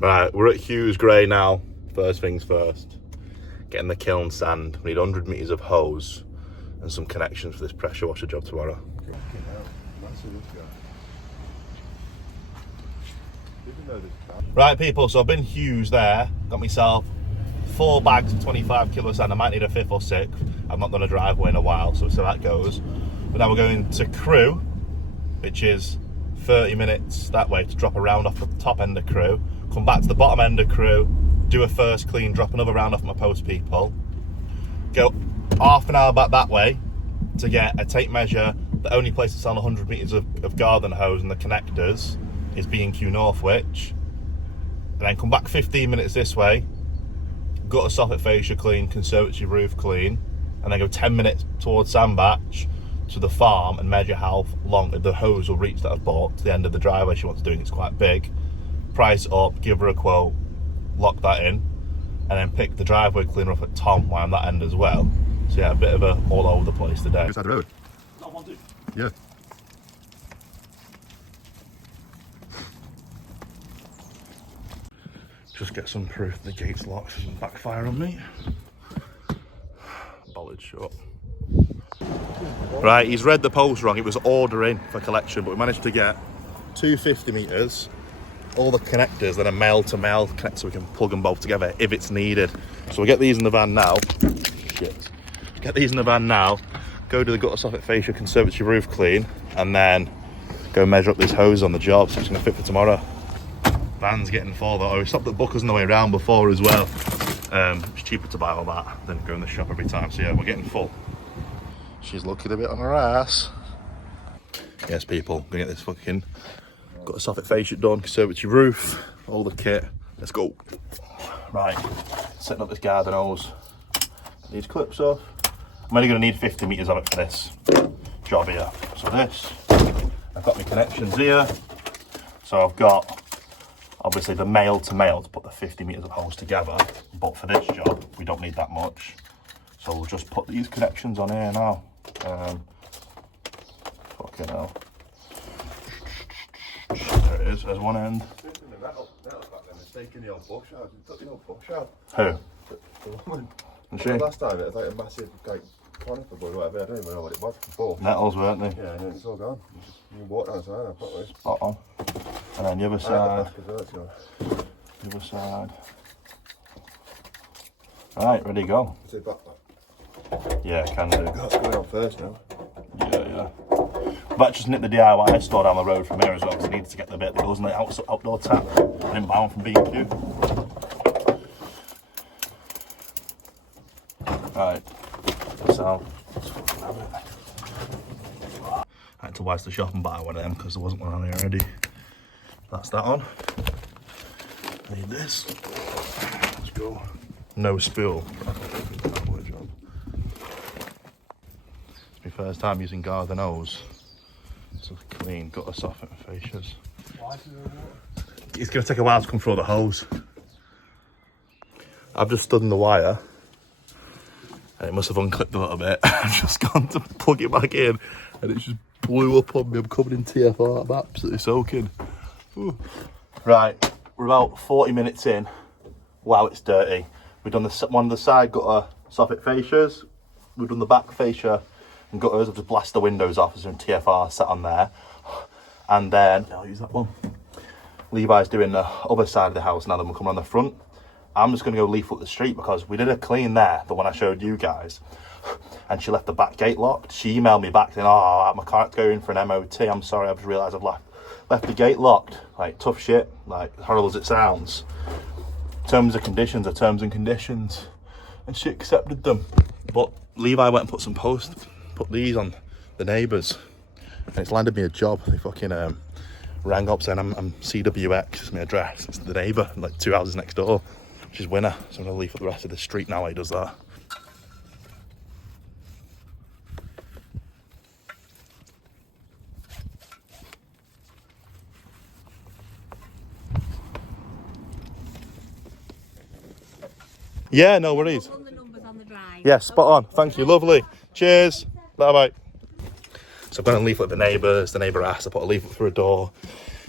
Right, we're at Hughes Gray now. First things first. Getting the kiln sand. We need 100 metres of hose and some connections for this pressure washer job tomorrow. Right people, so I've been Hughes there, got myself 4 bags of 25 kilo sand. I might need a 5th or 6th. I've not done a driveway in a while, so that goes. But now we're going to Crewe, which is 30 minutes that way, to drop a round off the top end of Crewe, come back to the bottom end of Crewe, do a first clean, drop another round off my post people, go half an hour back that way to get a tape measure. The only place that's on 100 metres of garden hose and the connectors is B&Q Northwich, and then come back 15 minutes this way, gutter soffit fascia clean, conservatory roof clean, and then go 10 minutes towards Sandbatch to the farm and measure how long the hose will reach that I've bought to the end of the driveway she wants doing. It's quite big. Price up, give her a quote, lock that in, and then pick the driveway cleaner up at Tom while I'm that end as well. So yeah, a bit of a all over the place today. Which side of the road? Not one, two. Yeah. Just get some proof the gate's locked so it doesn't backfire on me. Bollard shut. Right, he's read the post wrong. It was ordering for collection, but we managed to get 250 metres, all the connectors, then a male to male connector so we can plug them both together if it's needed. So we'll get these in the van now. Shit. Get these in the van now, go to the gutter soffit fascia conservatory roof clean, and then go measure up this hose on the job so it's going to fit for tomorrow. Van's getting full though. We stopped at Booker's on the way around before as well. It's cheaper to buy all that than go in the shop every time. So yeah, we're getting full. She's looking a bit on her ass. Yes, people, gonna get this fucking gutter soffit fascia done, conservatory roof, all the kit. Let's go. Right, setting up this garden hose. Get these clips off. I'm only gonna need 50 metres of it for this job here. So this, I've got my connections here. So I've got obviously the male to male to put the 50 metres of hose together, but for this job we don't need that much. So we'll just put these connections on here now. Fucking hell. There it is, there's one end. Who? The woman. Is she? Last time it was like a massive like conifer or whatever. I don't even know what it was before. Nettles, weren't they? Yeah, and it's all gone. You walk down the side, I've got this. Spot on. And then the other side. The The other side. Right, ready to go. Is it back? Yeah, can do. That's going on first now. Yeah. But just nicked the DIY store down the road from here as well, because I needed to get the bit that goes in the outdoor tap. I didn't buy one from B&Q. Right, so I had to wise the shop and buy one of them because there wasn't one on here already. That's that on. Need this. Let's go. No spool. It's my first time using garden hose to clean gutter soffit and fascias. It's going to take a while to come through the hose. I've just stood in the wire and it must have unclipped a little bit. I've just gone to plug it back in and it just blew up on me. I'm covered in TFR. I'm absolutely soaking. Ooh. Right, we're about 40 minutes in. Wow, it's dirty. We've done one of the side gutter soffit fascias. We've done the back fascia and gutters. I've just blasted the windows off. There's some TFR set on there. And then, I'll use that one. Levi's doing the other side of the house now, then we'll come around the front. I'm just going to go leaf up the street because we did a clean there, the one I showed you guys, and she left the back gate locked. She emailed me back saying, oh, my car had to go in for an MOT. I'm sorry, I've just realised I've left the gate locked. Like, tough shit, like, as horrible as it sounds. Terms and conditions are terms and conditions. And she accepted them. But Levi went and put some posts, put these on the neighbours. And it's landed me a job. They fucking rang up saying I'm CWX, it's my address. It's the neighbour, like 2 houses next door. She's winner. So I'm going to leaf up the rest of the street now while he does that. Yeah, no worries. All the numbers on the drive. Yeah, spot on. Thank you. Lovely. Cheers. Bye bye. So I've gone and leaflet the neighbours. The neighbour asked. I put a leaflet through a door.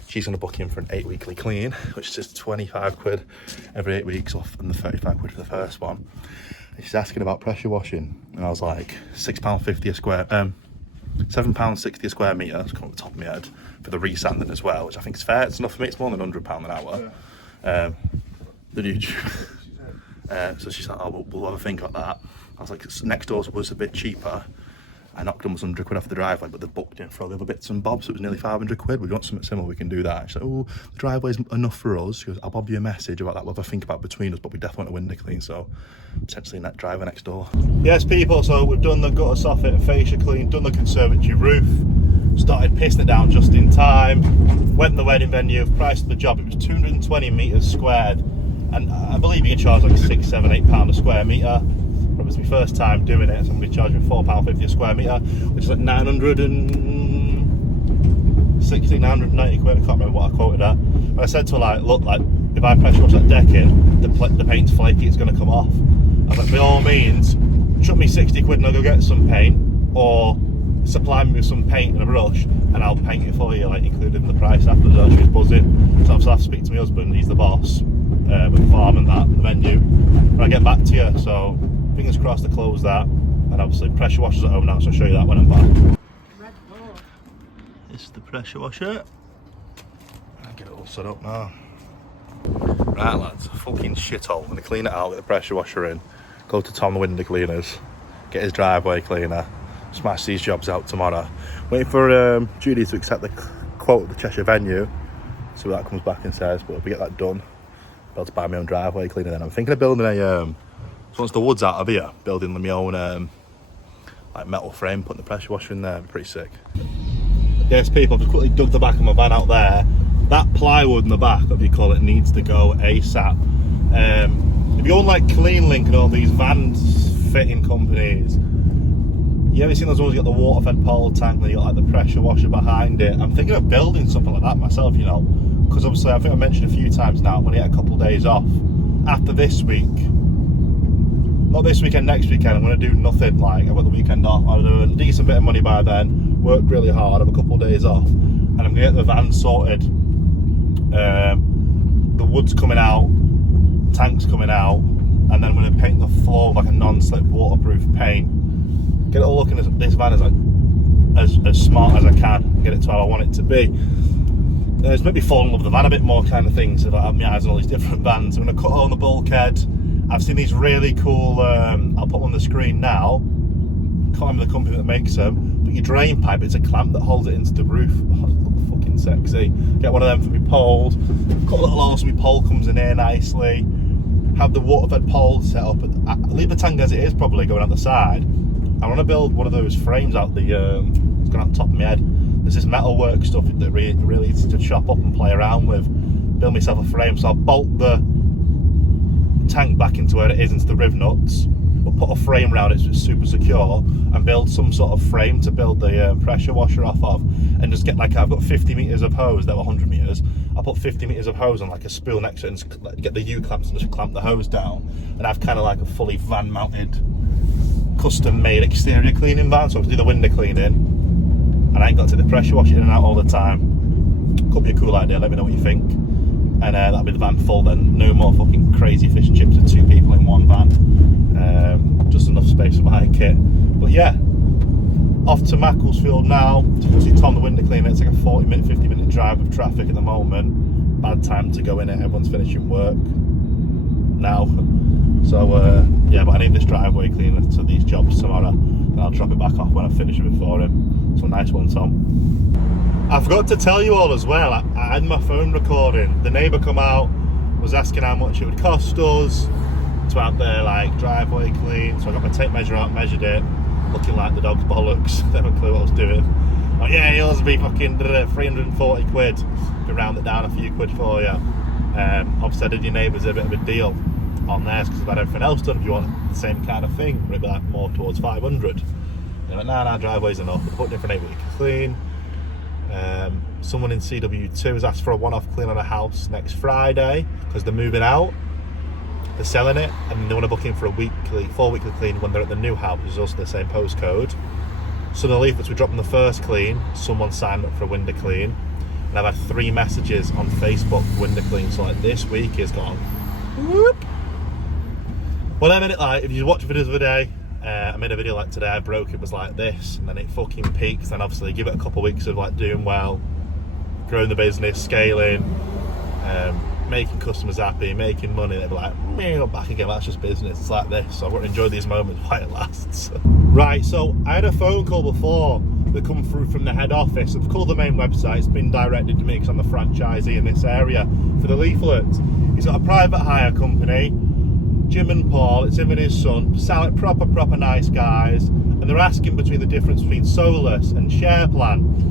She's going to book in for an 8-weekly clean, which is 25 quid every 8 weeks off and the 35 quid for the first one. And she's asking about pressure washing. And I was like, £6.50 a square, £7.60 a square metre, it's come off the top of my head, for the resanding as well, which I think is fair. It's enough for me, it's more than £100 an hour. The new so she's like, oh, we'll have a think about that. I was like, next door's was a bit cheaper. I knocked almost 100 quid off the driveway, but they booked in for all the other bits and bobs, so it was nearly 500 quid. We want something similar, we can do that. She's like, oh, the driveway's enough for us. She goes, I'll bob you a message about that, we'll have a think about between us, but we definitely want a window clean, so potentially net driveway next door. Yes, people, so we've done the gutter soffit and fascia clean, done the conservatory roof, started pissing it down just in time, went to the wedding venue, price of the job, it was 220 metres squared, and I believe you can charge like £6, £7, £8 a square metre. It was my first time doing it, so I'm going to be charging £4.50 a square metre, which is like 960, 990 quid, I can't remember what I quoted at. But I said to her, like, look, like, if I pressure wash that deck in, the paint's flaky, it's going to come off. I was like, by all means, chuck me 60 quid and I'll go get some paint, or supply me with some paint and a brush, and I'll paint it for you, like, included in the price after the she was buzzing. So obviously I have to speak to my husband, he's the boss, with the farm and that, the venue, when I get back to you, so fingers crossed to close that. And obviously pressure washer's at home now, so I'll show you that when I'm back. This is the pressure washer. I'll get it all set up now. Right lads, fucking shithole. I'm going to clean it out with the pressure washer in, go to Tom the window cleaners, get his driveway cleaner, smash these jobs out tomorrow. Waiting for Judy to accept the quote at the Cheshire venue, see what that comes back and says, but if we get that done, I'll be able to buy my own driveway cleaner then. I'm thinking of building a so once the wood's out of here, building my own like metal frame, putting the pressure washer in there, it'd be pretty sick. Yes, people, I've just quickly dug the back of my van out there. That plywood in the back, whatever you call it, needs to go ASAP. If you go on like CleanLink and all these van fitting companies, you ever seen those ones you got the water-fed pole tank, then you got like the pressure washer behind it? I'm thinking of building something like that myself, you know, because obviously I think I mentioned a few times now, I'm going to get a couple of days off after this week. Not this weekend, next weekend, I'm going to do nothing. Like, I've got the weekend off, I'll do a decent bit of money by then, work really hard, have a couple of days off, and I'm going to get the van sorted. The wood's coming out, tank's coming out, and then I'm going to paint the floor with like a non-slip waterproof paint. Get it all looking as this van is like as smart as I can, and get it to how I want it to be. It's maybe fall in love with the van a bit more kind of thing, so that I have my eyes on all these different vans. I'm going to cut on the bulkhead. I've seen these really cool, I'll put them on the screen now, can't remember the company that makes them, but your drain pipe, it's a clamp that holds it into the roof. Oh, it looks fucking sexy. Get one of them for my poles, cut a little hole so my pole comes in here nicely, have the water-fed pole set up, leave the tank as it is probably going out the side. I want to build one of those frames out the, it's going out the top of my head. There's this metalwork stuff that really easy to chop up and play around with. Build myself a frame, so I'll bolt the tank back into where it is, into the riv nuts, but put a frame around it so it's super secure, and build some sort of frame to build the pressure washer off of, and just get like, I've got 50 metres of hose, there were 100 metres, I'll put 50 metres of hose on like a spool next to it and get the U-clamps and just clamp the hose down, and have kind of like a fully van mounted, custom made exterior cleaning van, so I can do the window cleaning, and I ain't got to the pressure wash in and out all the time. Could be a cool idea, let me know what you think. And that'll be the van full then, no more fucking crazy fish and chips with 2 people in one van. Just enough space for my kit. But yeah, off to Macclesfield now to go see Tom the window cleaner. It's like a 40-minute, 50-minute drive with traffic at the moment. Bad time to go in it, everyone's finishing work now. So yeah, but I need this driveway cleaner to these jobs tomorrow, and I'll drop it back off when I finish it for him. So nice one, Tom. I forgot to tell you all as well, I had my phone recording. The neighbour come out, was asking how much it would cost us to have their like driveway clean. So I got my tape measure out, measured it, looking like the dog's bollocks. Never clue what I was doing. Like, yeah, yours will be fucking 340 quid. To round it down a few quid for you. Obviously I did your neighbours a bit of a deal on theirs because I've had everything else done. If you want the same kind of thing, it'd be like more towards 500. They're like, nah, driveway's enough. We'll put different 8-week clean. Someone in CW2 has asked for a one-off clean on a house next Friday because they're moving out, they're selling it, and they want to book in for a 4-weekly clean when they're at the new house, which is also the same postcode. So the leaflets we dropped in the first clean, someone signed up for a window clean. and I've had 3 messages on Facebook for window clean. So like this week is gone. Whoop. Well, I made it like, if you watch videos of the day, I made a video like today, I broke it was like this, and then it fucking peaks. Then obviously give it a couple of weeks of like doing well, growing the business, scaling, making customers happy, making money. They'd be like, back again, that's just business. It's like this. So I've got to enjoy these moments while it lasts. Right, so I had a phone call before that come through from the head office. I've called the main website. It's been directed to me because I'm the franchisee in this area for the leaflets. He's got a private hire company, Jim and Paul. It's him and his son. Sound like proper nice guys. And they're asking between the difference between Solus and Share Plan.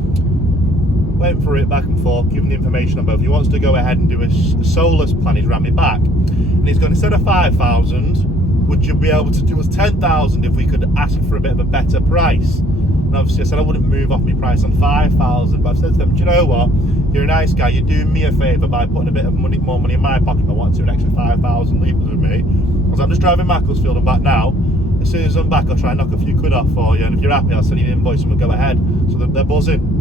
Went through it back and forth, giving the information on both. He wants to go ahead and do a Solus plan. He's ran me back, and he's gone, instead of 5,000, would you be able to do us 10,000 if we could ask for a bit of a better price? And obviously I said I wouldn't move off my price on 5,000, but I've said to them, do you know what? You're a nice guy. You're doing me a favour by putting a bit of more money in my pocket. I want to do an extra 5,000 leaflets with me. Because I'm just driving Macclesfield and back now. As soon as I'm back, I'll try and knock a few quid off for you. And if you're happy, I'll send you an invoice and we'll go ahead. So they're buzzing.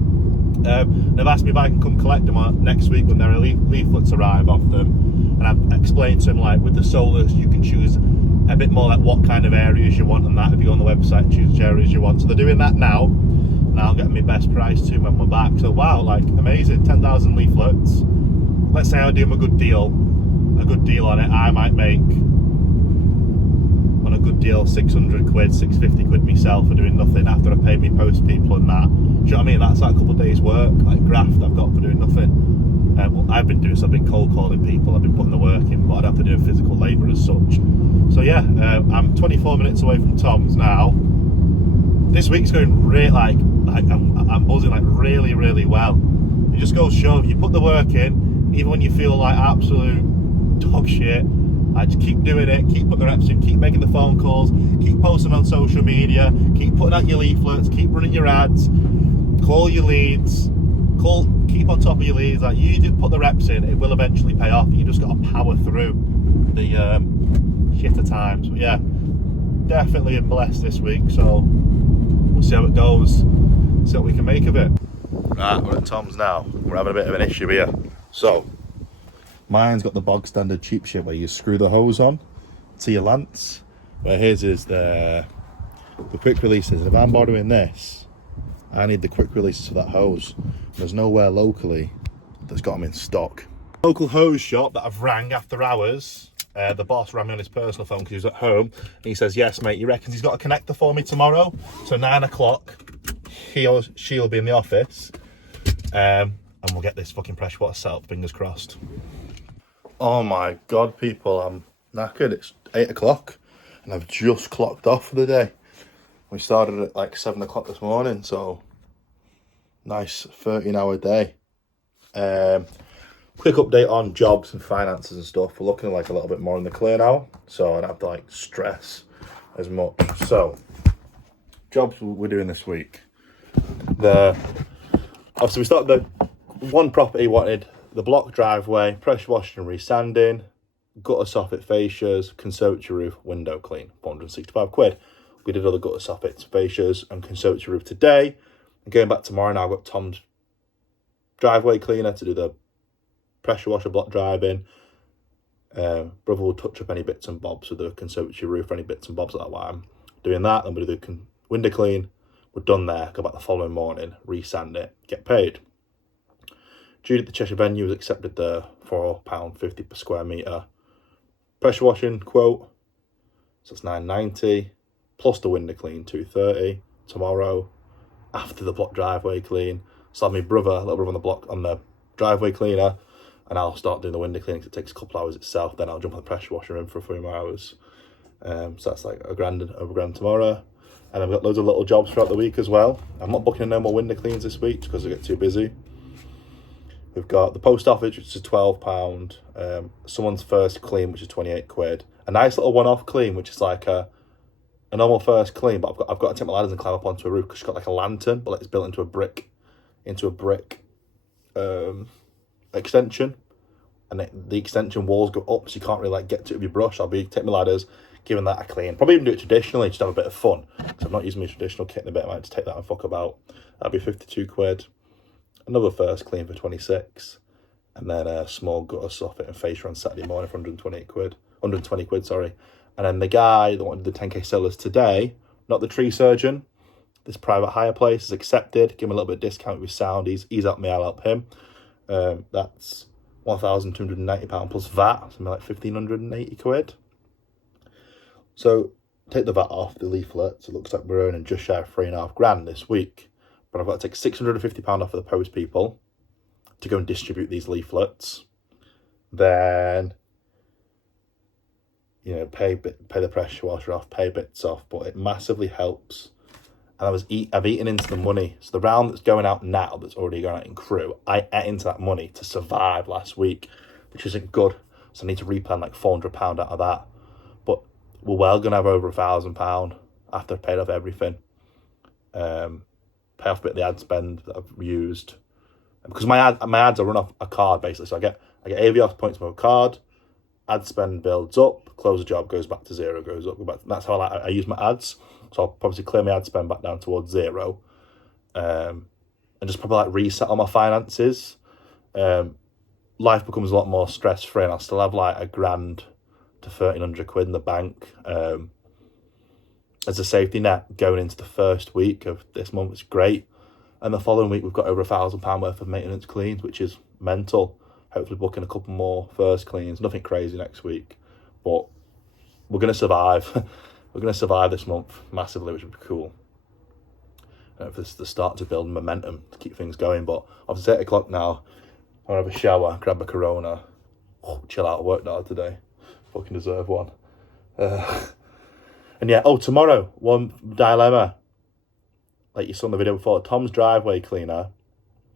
They've asked me if I can come collect them next week when their leaflets arrive off them, and I've explained to them, like, with the Solus you can choose a bit more like what kind of areas you want, and that if you go on the website and choose which areas you want. So they're doing that now, and I'll get my best price too when we're back. So wow, like, amazing. 10,000 leaflets. Let's say I do them a good deal on it. I might make, on a good deal, 600 quid, 650 quid myself for doing nothing after I pay me post people and that. Do you know what I mean? That's like a couple of days work, like graft I've got for doing nothing. Well, I've been cold calling people, I've been putting the work in, but I'd have to do physical labour as such. So yeah, I'm 24 minutes away from Tom's now. This week's going really, like I'm buzzing like really well. It just goes to show, if you put the work in, even when you feel like absolute dog shit, just keep doing it, keep putting the reps in, keep making the phone calls, keep posting on social media, keep putting out your leaflets, keep running your ads, call your leads, keep on top of your leads. Like, you do put the reps in, it will eventually pay off. You just got to power through the shit at times. But yeah, definitely blessed this week, so we'll see how it goes, see what we can make of it. Right, we're at Tom's now. We're having a bit of an issue here. So mine's got the bog standard cheap shit where you screw the hose on to your lance, where his is the quick releases. And if I'm ordering this, I need the quick releases for that hose. There's nowhere locally that's got them in stock. Local hose shop that I've rang after hours. The boss rang me on his personal phone because he was at home. And he says, yes, mate, he reckons he's got a connector for me tomorrow. So 9 o'clock, she'll be in the office. And we'll get this fucking pressure water set up, fingers crossed. Oh my God, people, I'm knackered. It's 8 o'clock and I've just clocked off for the day. We started at like 7 o'clock this morning, so nice 13-hour day. Quick update on jobs and finances and stuff. We're looking like a little bit more in the clear now, so I don't have to like stress as much. So, jobs we're doing this week. Obviously we started the one property wanted the block driveway, pressure washing and resanding, gutter soffit fascias, conservatory roof, window clean, 465 quid. We did all the gutter soffits, fascias and conservatory roof today. And going back tomorrow now, I've got Tom's driveway cleaner to do the pressure washer, block driving. Brother will touch up any bits and bobs with the conservatory roof, any bits and bobs like that while I'm doing that. Then we'll do the window clean. We're done there. Go back the following morning, resand it, get paid. Jude at the Cheshire venue has accepted the £4.50 per square metre pressure washing quote. So it's £9.90 plus the window clean, £2.30 tomorrow after the block driveway clean. So I'll have my little brother on the block on the driveway cleaner, and I'll start doing the window cleaning because it takes a couple hours itself. Then I'll jump on the pressure washer in for a few more hours. So that's like over grand tomorrow. And I've got loads of little jobs throughout the week as well. I'm not booking no more window cleans this week because I get too busy. We've got the post office, which is £12. Someone's first clean, which is 28 quid. A nice little one-off clean, which is like a normal first clean, but I've got to take my ladders and climb up onto a roof because she's got like a lantern, but it's built into a brick extension, and the extension walls go up, so you can't really like get to it with your brush. I'll be taking my ladders, giving that a clean. Probably even do it traditionally, just have a bit of fun. So I'm not using my traditional kit in a bit. I might just take that and fuck about. That'll be 52 quid. another first clean for 26, and then a small gutter soffit and fascia on Saturday morning for 120 quid, sorry. And then the guy that wanted the 10k sellers today, not the tree surgeon, this private hire place is accepted. Give him a little bit of discount with sound. He's helped me, I'll help him. That's £1,290 plus VAT, something like 1,580 quid. So take the VAT off the leaflets. It looks like we're earning just shy of £3,500 this week. But I've got to take £650 off of the post people to go and distribute these leaflets. Then, you know, pay the pressure washer off, pay bits off, but it massively helps. And I've eaten into the money. So the round that's going out now, that's already going out in crew, I ate into that money to survive last week, which isn't good. So I need to replan like £400 out of that. But we're well going to have over £1,000 after I've paid off everything. Pay off a bit of the ad spend that I've used. Because my ads, I run off a card basically. So I get AVOS points from a card, ad spend builds up, close the job, goes back to zero, goes up, goes back. That's how I use my ads. So I'll probably clear my ad spend back down towards zero. And just probably like reset all my finances. Life becomes a lot more stress-free, and I'll still have like £1,000 to 1,300 quid in the bank as a safety net going into the first week of this month. It's great. And the following week, we've got over £1,000 worth of maintenance cleans, which is mental. Hopefully booking a couple more first cleans. Nothing crazy next week, but we're going to survive. We're going to survive this month massively, which would be cool. If this is the start to build momentum to keep things going. But obviously it's 8 o'clock now. I'm going to have a shower, grab a Corona. Chill out, I worked hard today. Fucking deserve one. And yeah, tomorrow, one dilemma. Like you saw in the video before, Tom's driveway cleaner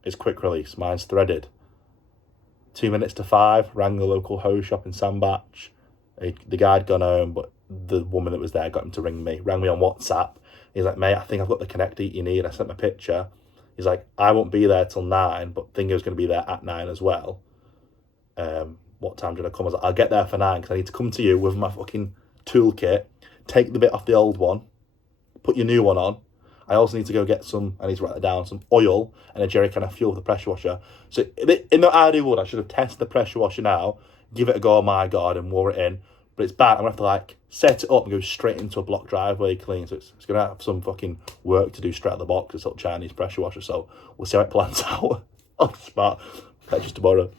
is quick release. Mine's threaded. 2 minutes to 5, rang the local hose shop in Sandbach. The guy had gone home, but the woman that was there got him to ring me. Rang me on WhatsApp. He's like, mate, I think I've got the connector you need. I sent my picture. He's like, I won't be there till 9, but think I was going to be there at 9 as well. What time did I come? I was like, I'll get there for 9 because I need to come to you with my fucking toolkit, take the bit off the old one, put your new one on. I also need to go get I need to write that down, some oil and a jerry can of fuel for the pressure washer. So in the ideal world, I should have tested the pressure washer now, give it a go, oh my God, and wore it in. But it's bad. I'm going to have to like set it up and go straight into a block driveway clean. So it's going to have some fucking work to do straight out of the box. It's a little Chinese pressure washer. So we'll see how it plans out. Oh, smart. Catch you tomorrow.